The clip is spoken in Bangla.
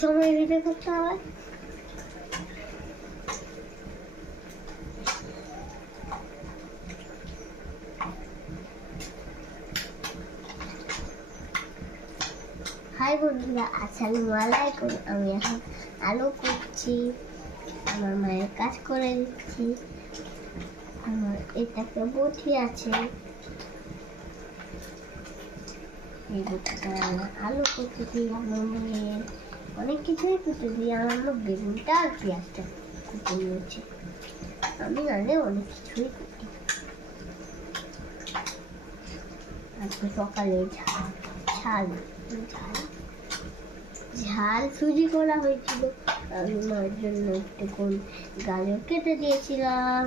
সময় ভিডিও করতে হবে। হাই বন্ধুরা, আসসালামু আলাইকুম। আমি এখন আলু করছি, আমার মায়ের কাজ করে দিচ্ছি। আমার এটাকে বটি আছে, এই বটিটা আলু করতে দিই, আমার মেয়ের অনেক কিছুই করতে দিই। আমার মা বেগুনটা আর পেঁয়াজটা কুটে নিয়েছে, আমি রান্না অনেক কিছুই করতে। আজকে সকালে ঝাল সুজি করা হয়েছিল। আমি মায়ের জন্য একটু গাজর কেটে দিয়েছিলাম।